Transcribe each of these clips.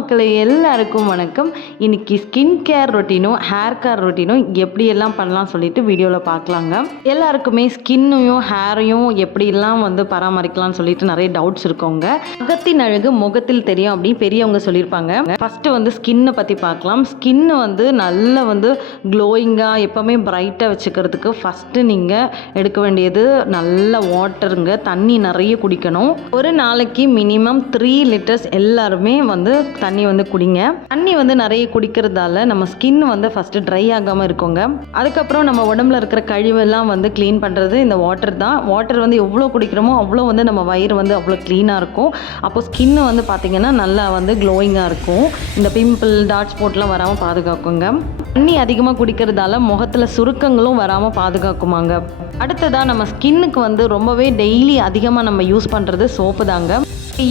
மக்களை எல்லாருக்கும் வணக்கம். இன்னைக்கு ஸ்கின் கேர் ரொட்டீனும் ஹேர் கேர் ரொட்டீனும் எப்படியெல்லாம் பண்ணலாம் சொல்லிட்டு வீடியோவில் பார்க்கலாங்க. எல்லாருக்குமே ஸ்கின்னையும் ஹேரையும் எப்படிலாம் வந்து பராமரிக்கலாம்னு சொல்லிட்டு நிறைய டவுட்ஸ் இருக்கவங்க. முகத்தின் அழகு முகத்தில் தெரியும் அப்படின்னு பெரியவங்க சொல்லியிருப்பாங்க. ஃபஸ்ட்டு வந்து ஸ்கின்னை பற்றி பார்க்கலாம். ஸ்கின்னு வந்து நல்ல வந்து க்ளோயிங்காக எப்போவுமே பிரைட்டாக வச்சுக்கிறதுக்கு ஃபஸ்ட்டு நீங்கள் எடுக்க வேண்டியது நல்ல வாட்டருங்க தண்ணி நிறைய குடிக்கணும். ஒரு நாளைக்கு மினிமம் த்ரீ லிட்டர்ஸ் எல்லாருமே வந்து தண்ணி வந்து குடிங்க. தண்ணி வந்து நிறைய குடிக்கிறதால நம்ம ஸ்கின் வந்து ஃபஸ்ட்டு ட்ரை ஆகாமல் இருக்குங்க. அதுக்கப்புறம் நம்ம உடம்புல இருக்கிற கழிவெல்லாம் வந்து க்ளீன் பண்ணுறது இந்த வாட்டர் தான். வாட்டர் வந்து எவ்வளோ குடிக்கிறோமோ அவ்வளோ வந்து நம்ம வயிறு வந்து அவ்வளோ க்ளீனாக இருக்கும். அப்போ ஸ்கின் வந்து பார்த்திங்கன்னா நல்லா வந்து க்ளோயிங்காக இருக்கும். இந்த பிம்பிள் டாட் ஸ்போட்லாம் வராமல் பாதுகாக்குங்க. தண்ணி அதிகமாக குடிக்கிறதால முகத்தில் சுருக்கங்களும் வராமல் பாதுகாக்குமாங்க. அடுத்ததாக நம்ம ஸ்கின்னுக்கு வந்து ரொம்பவே டெய்லி அதிகமாக நம்ம யூஸ் பண்ணுறது சோப்பு தாங்க.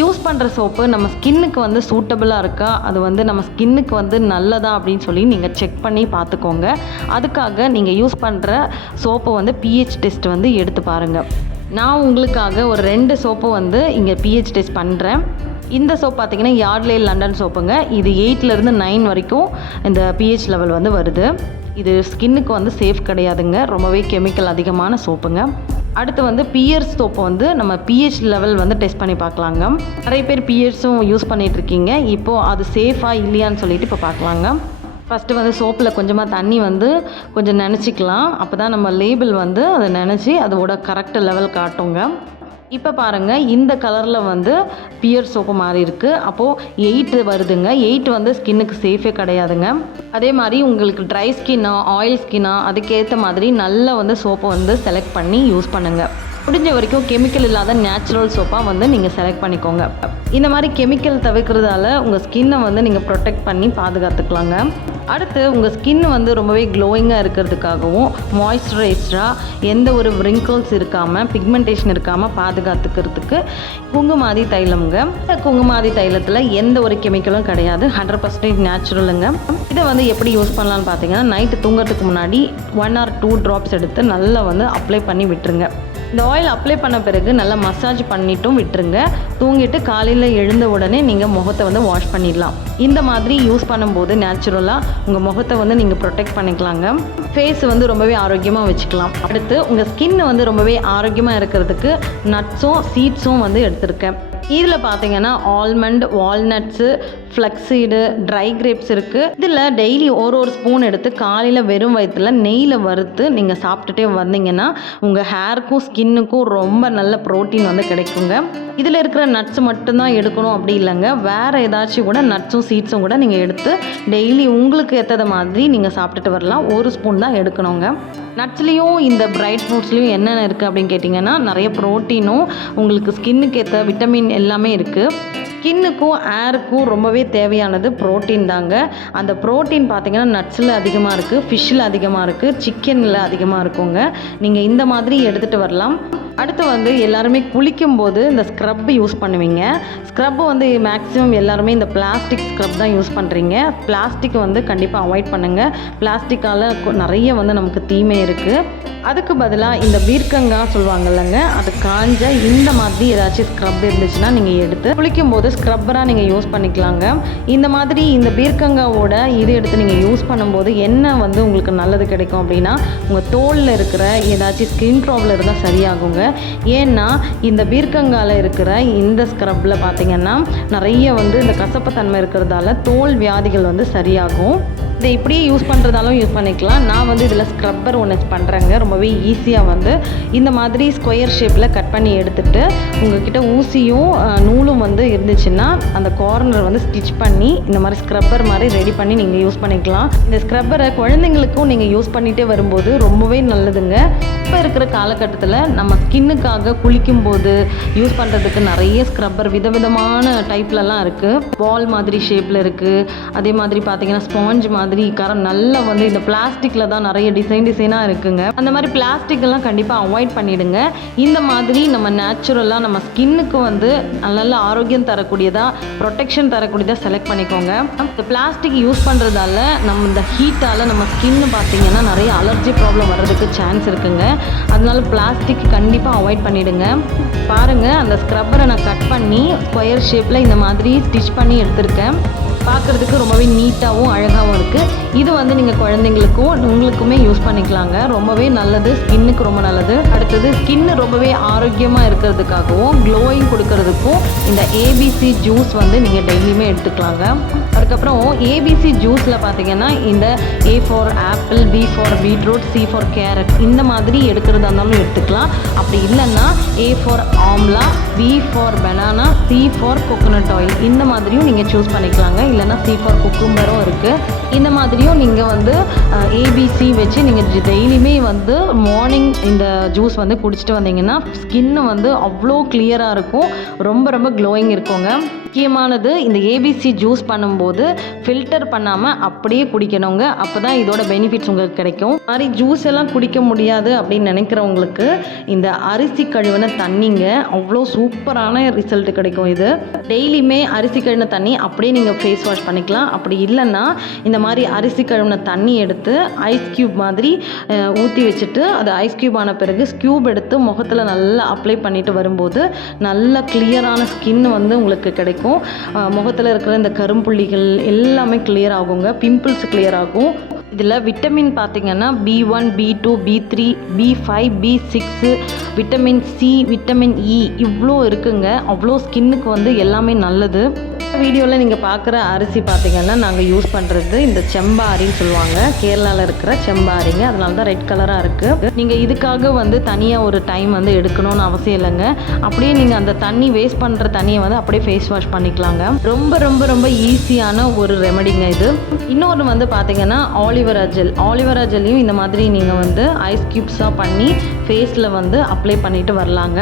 யூஸ் பண்ணுற சோப்பு நம்ம ஸ்கின்னுக்கு வந்து சூட்டபிளாக இருக்கா? அது வந்து நம்ம ஸ்கின்னுக்கு வந்து நல்லதா அப்படின்னு சொல்லி நீங்கள் செக் பண்ணி பார்த்துக்கோங்க. அதுக்காக நீங்கள் யூஸ் பண்ணுற சோப்பை வந்து பிஹெச் டெஸ்ட் வந்து எடுத்து பாருங்கள் நான் உங்களுக்காக ஒரு ரெண்டு சோப்பு வந்து இங்கே பிஹெச் டெஸ்ட் பண்ணுறேன் இந்த சோப் பார்த்தீங்கன்னா யார்ட்லே லண்டன் சோப்புங்க இது எயிட்லேருந்து நைன் வரைக்கும் இந்த பிஹெச் லெவல் வந்து வருது. இது ஸ்கின்னுக்கு வந்து சேஃப் கிடையாதுங்க. ரொம்பவே கெமிக்கல் அதிகமான சோப்புங்க அடுத்து வந்து பியர்ஸ் சோப்பை வந்து நம்ம பிஹெச் லெவல் வந்து டெஸ்ட் பண்ணி பார்க்கலாங்க. நிறைய பேர் பியர்ஸும் யூஸ் பண்ணிகிட்டு இருக்கீங்க இப்போது அது சேஃபாக இல்லையான்னு சொல்லிட்டு இப்போ பார்க்கலாங்க. ஃபஸ்ட்டு வந்து சோப்பில் கொஞ்சமாக தண்ணி வந்து கொஞ்சம் நினச்சிக்கலாம். அப்போ தான் நம்ம லேபிள் வந்து அதை நினச்சி அதோட கரெக்ட் லெவல் காட்டுங்க. இப்போ பாருங்கள் இந்த கலரில் வந்து பியர் சோப்பு மாதிரி இருக்குது அப்போது எயிட் வருதுங்க. எயிட் வந்து ஸ்கின்னுக்கு சேஃபே கிடையாதுங்க. அதே மாதிரி உங்களுக்கு ட்ரை ஸ்கின்னா ஆயில் ஸ்கின்னா அதுக்கேற்ற மாதிரி நல்லா வந்து சோப்பை வந்து செலக்ட் பண்ணி யூஸ் பண்ணுங்கள் முடிஞ்ச வரைக்கும் கெமிக்கல் இல்லாத நேச்சுரல் சோப்பாக வந்து நீங்கள் செலக்ட் பண்ணிக்கோங்க. இந்த மாதிரி கெமிக்கல் தவிர்க்கிறதால உங்கள் ஸ்கின்னை வந்து நீங்கள் ப்ரொடெக்ட் பண்ணி பாதுகாத்துக்கலாங்க. அடுத்து உங்கள் ஸ்கின் வந்து ரொம்பவே க்ளோயிங்காக இருக்கிறதுக்காகவும் மாய்ஸ்சரைஸ்டாக எந்த ஒரு ரிங்கிள்ஸ் இருக்காமல் பிக்மெண்டேஷன் இருக்காமல் பாதுகாத்துக்கிறதுக்கு குங்குமாதி தைலம்ங்க. இந்த குங்குமாதி தைலத்தில் எந்த ஒரு கெமிக்கலும் கிடையாது. ஹண்ட்ரட் பர்சன்டேஜ் நேச்சுரலுங்க இதை வந்து எப்படி யூஸ் பண்ணலான்னு பார்த்தீங்கன்னா நைட்டு தூங்குறதுக்கு முன்னாடி ஒன் ஆர் டூ ட்ராப்ஸ் எடுத்து நல்லா வந்து அப்ளை பண்ணி விட்டுருங்க. இந்த ஆயில் அப்ளை பண்ண பிறகு நல்லா மசாஜ் பண்ணிட்டும் விட்டுருங்க. தூங்கிட்டு காலையில் எழுந்த உடனே நீங்கள் முகத்தை வந்து வாஷ் பண்ணிடலாம். இந்த மாதிரி யூஸ் பண்ணும்போது நேச்சுரலாக உங்கள் முகத்தை வந்து நீங்கள் ப்ரொடெக்ட் பண்ணிக்கலாங்க. ஃபேஸ் வந்து ரொம்பவே ஆரோக்கியமாக வச்சுக்கலாம். அடுத்து உங்கள் ஸ்கின் வந்து ரொம்பவே ஆரோக்கியமாக இருக்கிறதுக்கு நட்ஸும் சீட்ஸும் வந்து எடுத்திருக்கேன். இதில் பார்த்தீங்கன்னா almond walnuts flaxseed dry grapes இருக்குது இதில் டெய்லி ஒரு ஒரு ஸ்பூன் எடுத்து காலையில் வெறும் வயிற்றுல நெய்யில் வறுத்து நீங்கள் சாப்பிட்டுட்டே வந்தீங்கன்னா உங்கள் ஹேருக்கும் ஸ்கின்னுக்கும் ரொம்ப நல்ல ப்ரோட்டீன் வந்து கிடைக்குங்க. இதில் இருக்கிற நட்ஸ் மட்டும்தான் எடுக்கணும் அப்படி இல்லைங்க. வேறு ஏதாச்சும் கூட நட்ஸும் சீட்ஸும் கூட நீங்கள் எடுத்து டெய்லி உங்களுக்கு ஏற்றது மாதிரி நீங்கள் சாப்பிட்டுட்டு வரலாம். ஒரு ஸ்பூன் தான் எடுக்கணுங்க. நட்ஸ்லேயும் இந்த பிரைட் ஃப்ரூட்ஸ்லேயும் என்னென்ன இருக்குது அப்படின்னு கேட்டிங்கன்னா நிறைய ப்ரோட்டீனும் உங்களுக்கு ஸ்கின்னுக்கு ஏற்ற விட்டமின் எல்லாமே இருக்குது ஸ்கின்னுக்கும் ஏருக்கும் ரொம்பவே தேவையானது ப்ரோட்டீன் தாங்க. அந்த ப்ரோட்டீன் பார்த்தீங்கன்னா நட்ஸில் அதிகமாக இருக்குது ஃபிஷ்ஷில் அதிகமாக இருக்குது சிக்கனில் அதிகமாக இருக்குங்க. நீங்கள் இந்த மாதிரி எடுத்துகிட்டு வரலாம். அடுத்து வந்து எல்லாருமே குளிக்கும்போது இந்த ஸ்க்ரப் யூஸ் பண்ணுவீங்க. ஸ்க்ரப் வந்து மேக்ஸிமம் எல்லாருமே இந்த பிளாஸ்டிக் ஸ்க்ரப் தான் யூஸ் பண்ணுறீங்க பிளாஸ்டிக் வந்து கண்டிப்பாக அவாய்ட் பண்ணுங்கள் பிளாஸ்டிக்கால் நிறைய வந்து நமக்கு தீமை இருக்குது அதுக்கு பதிலாக இந்த பீர்க்கங்காய் சொல்லுவாங்கல்லங்க அது காஞ்ச இந்த மாதிரி ஏதாச்சும் ஸ்க்ரப் இருந்துச்சுன்னா நீங்கள் எடுத்து குளிக்கும் போது ஸ்க்ரப்பராக நீங்கள் யூஸ் பண்ணிக்கலாங்க. இந்த மாதிரி இந்த பீர்க்கங்காவோட இது எடுத்து நீங்கள் யூஸ் பண்ணும்போது என்ன வந்து உங்களுக்கு நல்லது கிடைக்கும் அப்படின்னா உங்கள் தோலில் இருக்கிற ஏதாச்சும் ஸ்கின் ப்ராப்ளம் இருந்தால் சரியாகுங்க. ஏன்னா இந்த பீர்க்கங்கால இருக்கிற இந்த ஸ்க்ரப்பில் பார்த்தீங்கன்னா நிறைய வந்து இந்த கசப்புத்தன்மை இருக்கிறதால தோல் வியாதிகள் வந்து சரியாகும். இதை இப்படியே யூஸ் பண்ணுறதாலும் யூஸ் பண்ணிக்கலாம். நான் வந்து இதில் ஸ்க்ரப்பர் ஒன்று பண்ணுறேங்க ரொம்பவே ஈஸியாக வந்து இந்த மாதிரி ஸ்கொயர் ஷேப்பில் கட் பண்ணி எடுத்துட்டு உங்கள்கிட்ட ஊசியும் நூலும் வந்து இருந்துச்சுன்னா அந்த கார்னர் வந்து ஸ்டிச் பண்ணி இந்த மாதிரி ஸ்க்ரப்பர் மாதிரி ரெடி பண்ணி நீங்கள் யூஸ் பண்ணிக்கலாம். இந்த ஸ்க்ரப்பரை குழந்தைங்களுக்கும் நீங்கள் யூஸ் பண்ணிகிட்டே வரும்போது ரொம்பவே நல்லதுங்க. இப்போ இருக்கிற காலகட்டத்தில் நம்ம ஸ்கின்னுக்காக குளிக்கும் போது யூஸ் பண்ணுறதுக்கு நிறைய ஸ்க்ரப்பர் விதவிதமான டைப்லலாம் இருக்குது பால் மாதிரி ஷேப்பில் இருக்குது அதே மாதிரி பார்த்தீங்கன்னா ஸ்பாஞ்ச் மாதிரி கரம் நல்லா வந்து இந்த பிளாஸ்டிக்கில் தான் நிறைய டிசைன் டிசைனாக இருக்குங்க. அந்த மாதிரி பிளாஸ்டிக்கெல்லாம் எல்லாம் கண்டிப்பாக அவாய்ட் பண்ணிடுங்க. இந்த மாதிரி நம்ம நேச்சுரலாக நம்ம ஸ்கின்னுக்கு வந்து நல்ல ஆரோக்கியம் தரக்கூடியதாக ப்ரொடெக்ஷன் தரக்கூடியதாக செலக்ட் பண்ணிக்கோங்க. இந்த பிளாஸ்டிக் யூஸ் பண்ணுறதால நம்ம இந்த ஹீட்டால் நம்ம ஸ்கின்னு பார்த்தீங்கன்னா நிறைய அலர்ஜி ப்ராப்ளம் வர்றதுக்கு சான்ஸ் இருக்குங்க. அதனால பிளாஸ்டிக் கண்டிப்பாக அவாய்ட் பண்ணிடுங்க. பாருங்கள் அந்த ஸ்க்ரப்பரை நான் கட் பண்ணி ஸ்கொயர் ஷேப்பில் இந்த மாதிரி ஸ்டிச் பண்ணி எடுத்திருக்கேன். பார்க்குறதுக்கு ரொம்பவே நீட்டாகவும் அழகாகவும் இருக்குது இது வந்து நீங்கள் குழந்தைங்களுக்கும் உங்களுக்குமே யூஸ் பண்ணிக்கலாங்க. ரொம்பவே நல்லது. ஸ்கின்னுக்கு ரொம்ப நல்லது. அடுத்தது ஸ்கின் ரொம்பவே ஆரோக்கியமாக இருக்கிறதுக்காகவும் க்ளோயிங் கொடுக்கறதுக்கும் இந்த ஏபிசி ஜூஸ் வந்து நீங்கள் டெய்லியுமே எடுத்துக்கலாங்க. அதுக்கப்புறம் ஏபிசி ஜூஸில் பார்த்தீங்கன்னா இந்த A for apple B for beetroot C for carrot இந்த மாதிரி எடுக்கிறதா இருந்தாலும் எடுத்துக்கலாம். அப்படி இல்லைன்னா A for amla B for banana C for coconut oil இந்த மாதிரியும் நீங்கள் சூஸ் பண்ணிக்கலாங்க. இல்லைன்னா சி ஃபார் குக்கும்பரும் இருக்குது இந்த மாதிரியும் நீங்கள் வந்து ஏபிசி வச்சு நீங்கள் டெய்லியுமே வந்து மார்னிங் இந்த ஜூஸ் வந்து குடிச்சிட்டு வந்தீங்கன்னா ஸ்கின்னு வந்து அவ்வளோ கிளியராக இருக்கும். ரொம்ப ரொம்ப க்ளோயிங் இருக்குங்க. முக்கியமானது இந்த ஏபிசி ஜூஸ் பண்ணும்போது ஃபில்டர் பண்ணாமல் அப்படியே குடிக்கணுங்க. அப்போ தான் இதோட பெனிஃபிட்ஸ் உங்களுக்கு கிடைக்கும். மாதிரி ஜூஸ் எல்லாம் குடிக்க முடியாது அப்படின்னு நினைக்கிறவங்களுக்கு இந்த அரிசி கழுவின தண்ணிங்க அவ்வளோ சூப்பரான ரிசல்ட் கிடைக்கும் இது. டெய்லியுமே அரிசி கழுவின தண்ணி அப்படியே நீங்கள் ஃபேஸ் வாஷ் பண்ணிக்கலாம். அப்படி இல்லைன்னா இந்த மாதிரி அரிசி கழுவின தண்ணி எடுத்து ஐஸ் க்யூப் மாதிரி ஊற்றி வச்சுட்டு அது ஐஸ் க்யூப் ஆன பிறகு ஸ்க்யூப் எடுத்து முகத்தில் நல்லா அப்ளை பண்ணிட்டு வரும்போது நல்ல கிளியரான ஸ்கின் வந்து உங்களுக்கு கிடைக்கும். முகத்தில் இருக்கிற இந்த கரும்புள்ளிகள் எல்லாமே கிளியர் ஆகுங்க. பிம்பிள்ஸ் கிளியர் ஆகும். இதில் விட்டமின் பார்த்தீங்கன்னா B one B two B three B five B six vitamin C vitamin E இவ்வளோ இருக்குங்க. அவ்வளோ ஸ்கின்னுக்கு வந்து எல்லாமே நல்லது. வீடியோவில் நீங்கள் பார்க்குற அரிசி பார்த்தீங்கன்னா நாங்கள் யூஸ் பண்ணுறது இந்த செம்பாரின்னு சொல்லுவாங்க. கேரளாவில் இருக்கிற செம்பாரிங்க. அதனால தான் ரெட் கலராக இருக்குது நீங்கள் இதுக்காக வந்து தனியாக ஒரு டைம் வந்து எடுக்கணும்னு அவசியம் இல்லைங்க. அப்படியே நீங்கள் அந்த தண்ணி வேஸ்ட் பண்ணுற தண்ணியை வந்து அப்படியே ஃபேஸ் வாஷ் பண்ணிக்கலாங்க. ரொம்ப ரொம்ப ரொம்ப ஈஸியான ஒரு ரெமடிங்க இது. இன்னொன்று வந்து பார்த்தீங்கன்னா ஆலிவரா ஜெல் ஆலிவரா ஜெல்லையும் இந்த மாதிரி நீங்கள் வந்து ஐஸ் க்யூப்ஸாக பண்ணி ஃபேஸில் வந்து அப்ளை பண்ணிட்டு வரலாங்க.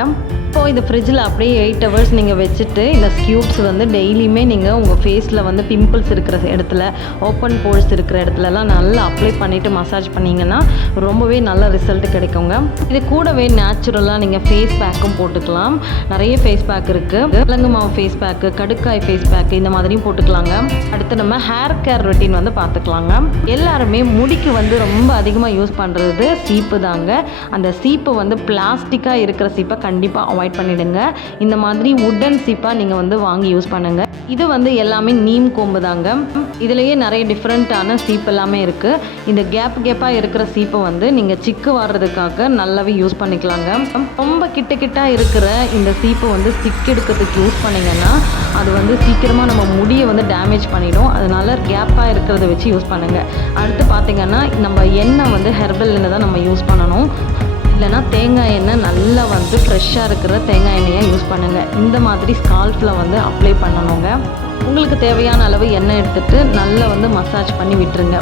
இப்போது இந்த ஃப்ரிட்ஜில் அப்படியே எயிட் ஹவர்ஸ் நீங்கள் வச்சுட்டு இந்த ஸ்கியூப்ஸ் வந்து டெய்லியுமே நீங்கள் உங்கள் ஃபேஸில் வந்து பிம்பிள்ஸ் இருக்கிற இடத்துல ஓப்பன் போல்ஸ் இருக்கிற இடத்துலலாம் நல்லா அப்ளை பண்ணிவிட்டு மசாஜ் பண்ணிங்கன்னா ரொம்பவே நல்ல ரிசல்ட் கிடைக்குங்க. இது கூடவே நேச்சுரலாக நீங்கள் ஃபேஸ் பேக்கும் போட்டுக்கலாம். நிறைய ஃபேஸ் பேக் இருக்குது விலங்கு மாவு ஃபேஸ் பேக்கு கடுக்காய் ஃபேஸ் பேக்கு இந்த மாதிரியும் போட்டுக்கலாங்க. அடுத்து நம்ம ஹேர் கேர் ரொட்டீன் வந்து பார்த்துக்கலாங்க. எல்லாருமே முடிக்கு வந்து ரொம்ப அதிகமாக யூஸ் பண்ணுறது சீப்பு தாங்க. அந்த சீப்பு வந்து பிளாஸ்டிக்காக இருக்கிற சீப்பை கண்டிப்பாக அவாய்ட் பண்ணிடுங்க. இந்த மாதிரி உட்டன் சீப்பாக நீங்கள் வந்து வாங்கி யூஸ் பண்ணுங்கள் இது வந்து எல்லாமே நீம் கோம்பு தாங்க. இதுலேயே நிறைய டிஃப்ரெண்ட்டான சீப் எல்லாமே இருக்குது இந்த கேப் கேப்பாக இருக்கிற சீப்பை வந்து நீங்கள் சிக்கு வர்றதுக்காக நல்லாவே யூஸ் பண்ணிக்கலாங்க. ரொம்ப கிட்ட கிட்ட இருக்கிற இந்த சீப்பை வந்து சிக்கு எடுக்கிறதுக்கு யூஸ் பண்ணிங்கன்னா அது வந்து சீக்கிரமாக நம்ம முடியை வந்து டேமேஜ் பண்ணிடும். அதனால கேப்பாக இருக்கிறத வச்சு யூஸ் பண்ணுங்கள் அடுத்து பார்த்தீங்கன்னா நம்ம எண்ணெய் வந்து ஹெர்பல் எண்ணெய் தான் நம்ம யூஸ் பண்ணணும். இல்லைனா தேங்காய் எண்ணெய் நல்லா வந்து ஃப்ரெஷ்ஷாக இருக்கிற தேங்காய் எண்ணெயை யூஸ் பண்ணுங்கள் இந்த மாதிரி ஸ்கால்ஃபில் வந்து அப்ளை பண்ணணுங்க. உங்களுக்கு தேவையான அளவு எண்ணெய் எடுத்துகிட்டு நல்லா வந்து மசாஜ் பண்ணி விட்டுருங்க.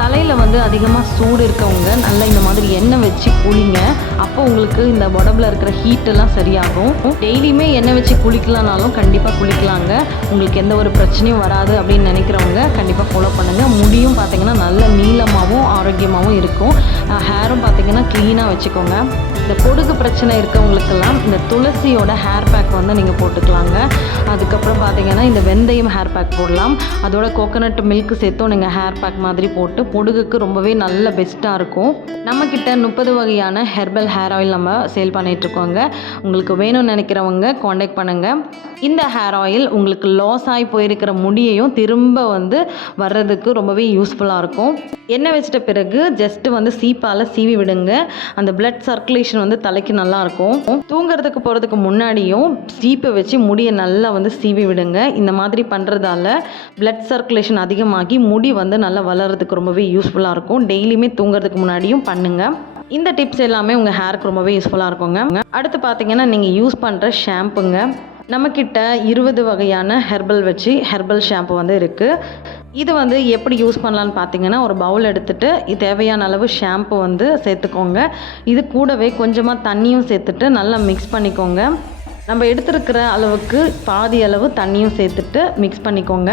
தலையில் வந்து அதிகமாக சூடு இருக்கவங்க நல்லா இந்த மாதிரி எண்ணெய் வச்சு குளிங்க. அப்போ உங்களுக்கு இந்த உடம்புல இருக்கிற ஹீட்டெல்லாம் சரியாகும். டெய்லியுமே எண்ணெய் வச்சு குளிக்கலானாலும் கண்டிப்பாக குளிக்கலாங்க. உங்களுக்கு எந்த ஒரு பிரச்சனையும் வராது அப்படின்னு நினைக்கிறவங்க கண்டிப்பாக ஃபாலோ பண்ணுங்கள் முடியும் பார்த்தீங்கன்னா நல்ல நீளமாகவும் ஆரோக்கியமாகவும் இருக்கும். ஹேரும் பார்த்தீங்கன்னா க்ளீனாக வச்சுக்கோங்க. இந்த பொடுகு பிரச்சனை இருக்கவங்களுக்கெல்லாம் இந்த துளசியோட ஹேர் பேக் வந்து நீங்கள் போட்டுக்கலாங்க. அதுக்கப்புறம் பார்த்தீங்கன்னா இந்த வெந்தயம் ஹேர் பேக் போடலாம். அதோட கோகோனட் மில்க் சேர்த்தும் நீங்கள் ஹேர் பேக் மாதிரி போட்டு முடுகுக்கு ரொம்பவே நல்ல பெஸ்ட்டாக இருக்கும். நம்மக்கிட்ட முப்பது வகையான ஹெர்பல் ஹேர் ஆயில் நம்ம சேல் பண்ணிகிட்ருக்கோங்க உங்களுக்கு வேணும்னு நினைக்கிறவங்க காண்டாக்ட் பண்ணுங்கள் இந்த ஹேர் ஆயில் உங்களுக்கு லாஸ் ஆகி போயிருக்கிற முடியையும் திரும்ப வந்து வர்றதுக்கு ரொம்பவே யூஸ்ஃபுல்லாக இருக்கும். எண்ணெய் வச்சிட்ட பிறகு ஜஸ்ட்டு வந்து சீப்பால் சீவி விடுங்க. அந்த பிளட் சர்க்குலேஷன் வந்து தலைக்கு நல்லாயிருக்கும் தூங்குறதுக்கு போகிறதுக்கு முன்னாடியும் சீப்பை வச்சு முடியை நல்லா வந்து சீவி விடுங்க. இந்த மாதிரி பண்ணுறதால பிளட் சர்க்குலேஷன் அதிகமாகி முடி வந்து நல்லா வளர்கிறதுக்கு ரொம்ப ரொம்பவே யூஸ்ஃபுல்லாக இருக்கும். டெய்லியுமே தூங்குறதுக்கு முன்னாடியும் பண்ணுங்கள் இந்த டிப்ஸ் எல்லாமே உங்கள் ஹேருக்கு ரொம்பவே யூஸ்ஃபுல்லாக இருக்குங்க. அடுத்து பார்த்தீங்கன்னா நீங்கள் யூஸ் பண்ணுற ஷாம்புங்க நம்மக்கிட்ட இருபது வகையான ஹெர்பல் வச்சு ஹெர்பல் ஷாம்பு வந்து இருக்குது இது வந்து எப்படி யூஸ் பண்ணலான்னு பார்த்தீங்கன்னா ஒரு பவுல் எடுத்துகிட்டு தேவையான அளவு ஷாம்பு வந்து சேர்த்துக்கோங்க. இது கூடவே கொஞ்சமாக தண்ணியும் சேர்த்துட்டு நல்லா மிக்ஸ் பண்ணிக்கோங்க. நம்ம எடுத்துருக்கிற அளவுக்கு பாதி அளவு தண்ணியும் சேர்த்துட்டு மிக்ஸ் பண்ணிக்கோங்க.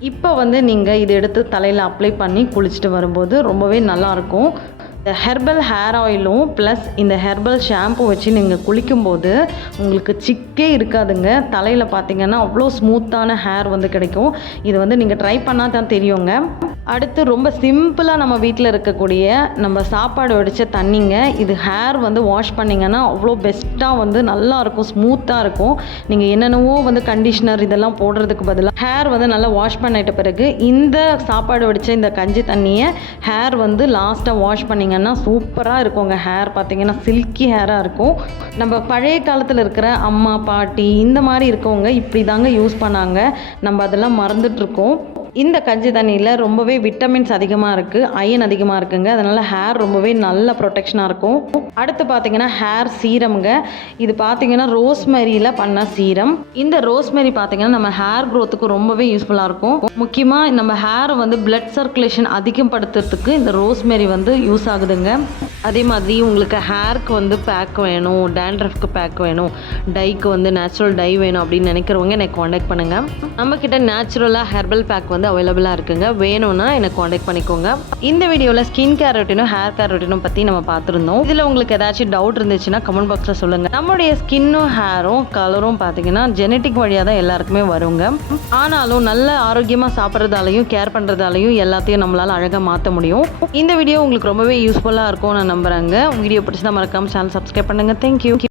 இப்போ வந்து நீங்கள் இதை எடுத்து தலையில் அப்ளை பண்ணி குளிச்சுட்டு வரும்போது ரொம்பவே நல்லாயிருக்கும் இந்த ஹெர்பல் ஹேர் ஆயிலும் ப்ளஸ் இந்த ஹெர்பல் ஷாம்பு வச்சு நீங்கள் குளிக்கும்போது உங்களுக்கு சிக்கே இருக்காதுங்க. தலையில் பார்த்தீங்கன்னா அவ்வளோ ஸ்மூத்தான ஹேர் வந்து கிடைக்கும். இது வந்து நீங்கள் ட்ரை பண்ணால் தான் தெரியுங்க. அடுத்து ரொம்ப சிம்பிளாக நம்ம வீட்டில் இருக்கக்கூடிய நம்ம சாப்பாடு வடித்த தண்ணிங்க. இது ஹேர் வந்து வாஷ் பண்ணிங்கன்னா அவ்வளோ பெஸ்ட்டாக வந்து நல்லா இருக்கும் ஸ்மூத்தாக இருக்கும். நீங்கள் என்னென்னவோ வந்து கண்டிஷ்னர் இதெல்லாம் போடுறதுக்கு பதிலாக ஹேர் வந்து நல்லா வாஷ் பண்ணிட்ட பிறகு இந்த சாப்பாடு வடித்த இந்த கஞ்சி தண்ணியை ஹேர் வந்து லாஸ்ட்டாக வாஷ் பண்ணி பண்ணிங்கன்னா சூப்பராக இருக்குங்க ஹேர் பார்த்தீங்கன்னா சில்கி ஹேராக இருக்கும். நம்ம பழைய காலத்தில் இருக்கிற அம்மா பாட்டி இந்த மாதிரி இருக்கவங்க இப்படி தாங்க யூஸ் பண்ணாங்க. நம்ம அதெல்லாம் மறந்துட்டுருக்கோம் இந்த கஞ்சி தண்ணியில் ரொம்பவே விட்டமின்ஸ் அதிகமாக இருக்குது அயன் அதிகமாக இருக்குங்க. அதனால் ஹேர் ரொம்பவே நல்ல ப்ரொடெக்ஷனாக இருக்கும். அடுத்து பார்த்தீங்கன்னா ஹேர் சீரம்ங்க இது பார்த்தீங்கன்னா ரோஸ்மெரியில் பண்ண சீரம் இந்த ரோஸ்மெரி பார்த்தீங்கன்னா நம்ம ஹேர் க்ரோத்துக்கு ரொம்பவே யூஸ்ஃபுல்லாக இருக்கும். முக்கியமாக நம்ம ஹேரை வந்து பிளட் சர்க்குலேஷன் அதிகப்படுத்துறதுக்கு இந்த ரோஸ்மெரி வந்து யூஸ் ஆகுதுங்க. அதே மாதிரி உங்களுக்கு ஹேருக்கு வந்து பேக் வேணும் டேண்ட்ரஃப்க்கு பேக் வேணும் டைக்கு வந்து நேச்சுரல் டை வேணும் அப்படின்னு நினைக்கிறவங்க எனக்கு காண்டாக்ட் பண்ணுங்கள் நம்மக்கிட்ட நேச்சுரலாக ஹெர்பல் பேக் வந்து அவைலபிளாக இருக்குங்க. வேணும்னா எனக்கு காண்டாக்ட் பண்ணிக்கோங்க. இந்த வீடியோவில் ஸ்கின் கேர் ரொட்டினும் ஹேர் கேர் ரொட்டினும் பற்றி நம்ம பார்த்துருந்தோம். இதில் உங்களுக்கு ஏதாச்சும் டவுட் இருந்துச்சுன்னா கமெண்ட் பாக்ஸில் சொல்லுங்கள் நம்மளுடைய ஸ்கின்னும் ஹேரும் கலரும் பார்த்தீங்கன்னா ஜெனட்டிக் வழியாக தான் எல்லாருக்குமே வருங்க. ஆனாலும் நல்ல ஆரோக்கியமாக சாப்பிட்றதாலையும் கேர் பண்ணுறதாலையும் எல்லாத்தையும் நம்மளால் அழகாக மாற்ற முடியும். இந்த வீடியோ உங்களுக்கு ரொம்பவே யூஸ்ஃபுல்லாக இருக்கும் நான் நம்புகிறேங்க வீடியோ பிடிச்சதா மறக்காமல் சேனல் சப்ஸ்கிரைப் பண்ணுங்கள் தேங்க்யூ